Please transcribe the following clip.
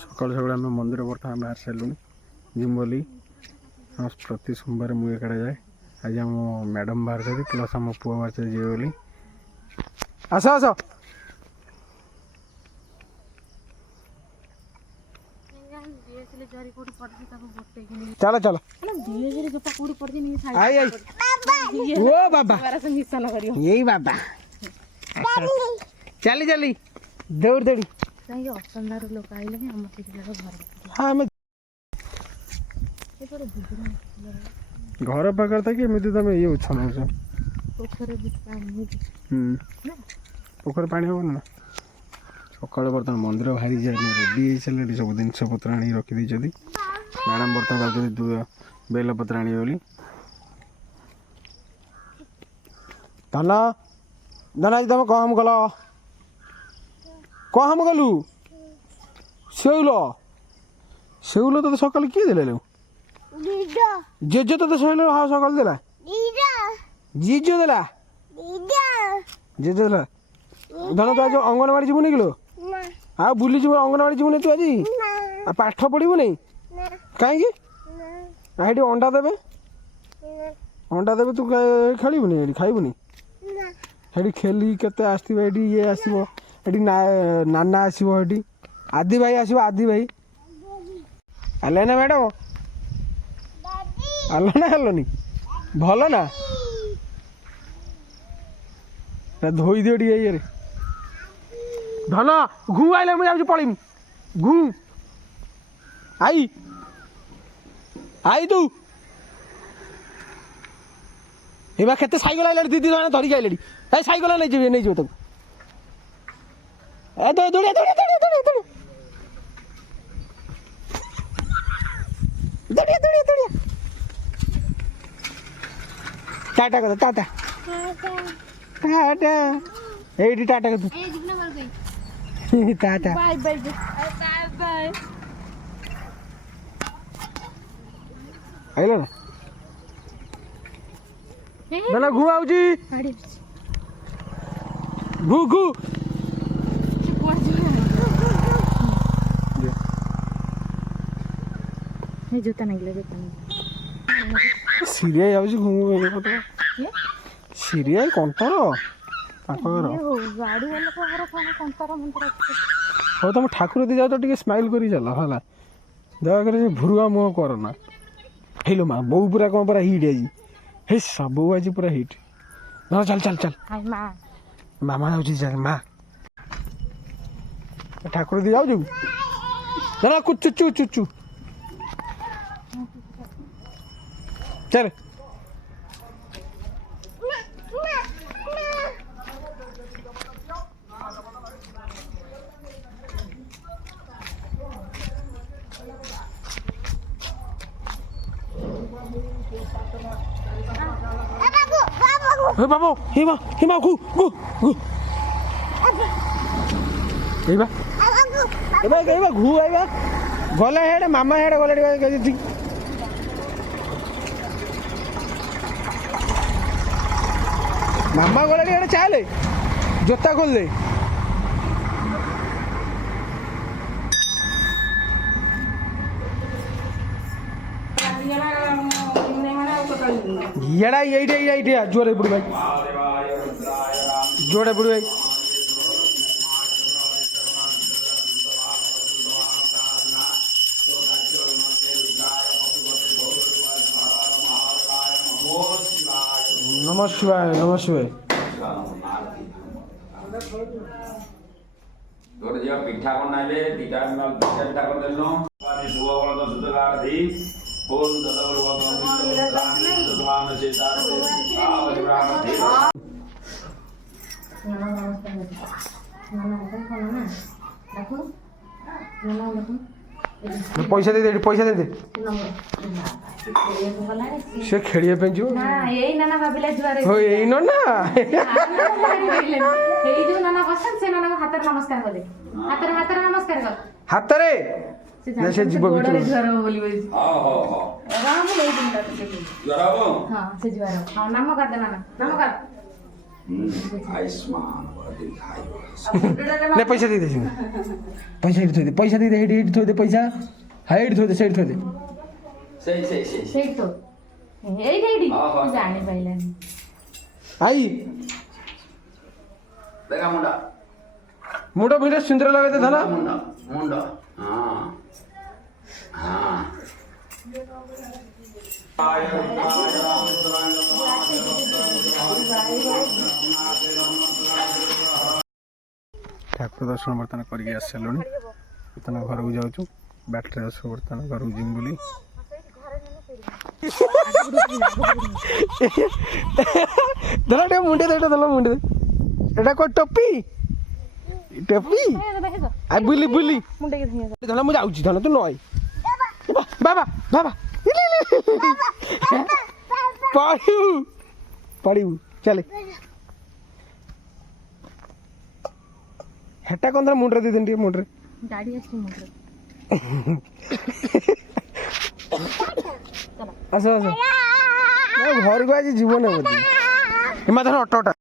सकाल सकाल आम मंदिर बर्तमान बाहर सारू जिम बोली प्रति सोमवार मुझे कड़ा जाए आज आम मैडम बाहर कर प्लस आम पुआ बाहर जी बोली आस आस चलो चलो आई आई ओ बाबा यही बाबा चली चली दौड़ दौड़ी हाँ घर पाखे था कि तुम ये उछन पोखर पानी हम ना सकाल बर्तमान मंदिर बाहरी जाए रेडी सारे सब जिनस पत्र आनी रखी मैडम बर्तमान बेलपत्र आने बोली धन धन आज तुम कम गल कम गलु शौल शौल तो सकाल किए दे जेजे तो शौल हाँ सकाल देला जीजो देला जेजे देला धन तू आज अंगनवाड़ी जीवन किलो हाँ बुली जीव अंगनवाड़ी जीवन तू आज पाठ पढ़ू नहीं कहीं अंडा देवे अंडा देवे तू खेलुनि खाइबुनि हेटी खेली केते आसथिबे हेटी ये आसीबो हेटी नाना आसीबो हेटी आदि भाई आसीबो आदि भाई आले ना मैडम आलो ना हेलोनी भलो ना धोई दियो टिके ये धन घू आइले मुझे जाऊँ पलैमी घू आई आई तू ए केते साइकेल आइले दीदी जने धरिक आइले ए साइकेल नहीं जीव तक ए दौड़िया दौड़िया दौड़िया दौड़िया दौड़िया दौड़िया दौड़िया टाटा कर टाटा टाटा एडी टाटा कर tata bye bye bye bye आइलो ना ना घू आउची घू घू नहीं जूता नहीं जूता सीरिया आउची घू सीरिया कंटर गाड़ी वाला कंटर मंतर हाँ तुम ठाकुर दी जाओ तो टे स्माइल कर चल है दयाकर भुरुआ मुह करना हेलो माँ बो पूरा कौन पूरा हिट आज हे सब आज पूरा हिट ना चल चल चल मामा जाऊँ माँ ठाकुर दी जाऊ ना कुछ चुचू चुचू चल बाबू हिमा हिमा गु गु गु एबा एबा एबा घु आइबा गले हेड मामा हेड गले के मामा गले हेड चाले जोता खोल दे येड़ा ये जोरे बुढ़ भाई जोड़े बुढ़ भाई नमः शिवाय नमः शिवाय पिठा बनाइले दिटा पिठा कर देनो पानी सुवा वाला तो सुतला दी बोल ददवर भगवान से तार आवलिब्राह्मण दे पैसा दे पैसा दे से खेलिया पे जो ना यही नाना भाबिला जुआरे हो यही न ना यही जो नाना बसन से नाना हाथ नमस्कार करे हाथ नमस्कार कर हाथ रे ना से जीव भीतर जुआर बोली बोली हां हां हां राम ले दिन का जुआर हो हां से जुआर हां नाम कर दे नाना नाम कर आयुष्मान भव दीर्घायु नहीं पैसा दे दे पैसा इट थोई दे पैसा दे दे हेड थोई दे पैसा हाइट थोई दे साइड थोई दे सही सही सही ସେଇଠି ତ ଏଇଠି ଏଇଠି ମୁଁ ଜାଣି ପାଇଲାନି आई देखा मुंडा मुंडा भिड़े सुंदर लगे थे धना मुंडा मुंडा हाँ हाँ ठाकुर दर्शन बर्तमान करके आस सारे बर्तमान घर को जाऊँ बैटरी आस बर्तमान घर को जिम बोली धला टे मुंडे दे धला मुंडे दे एटा को टोपी टोपी आ बुली बुली धला मु जाउची धला तू नय बाबा बाबा पड़ू पड़ू चले हेटा कौन मुंडरे दे देंटी मुंडरे गाड़ी आसी मुंडरे आस आस घर को आज जीवन बोली हिमा धर अटोटा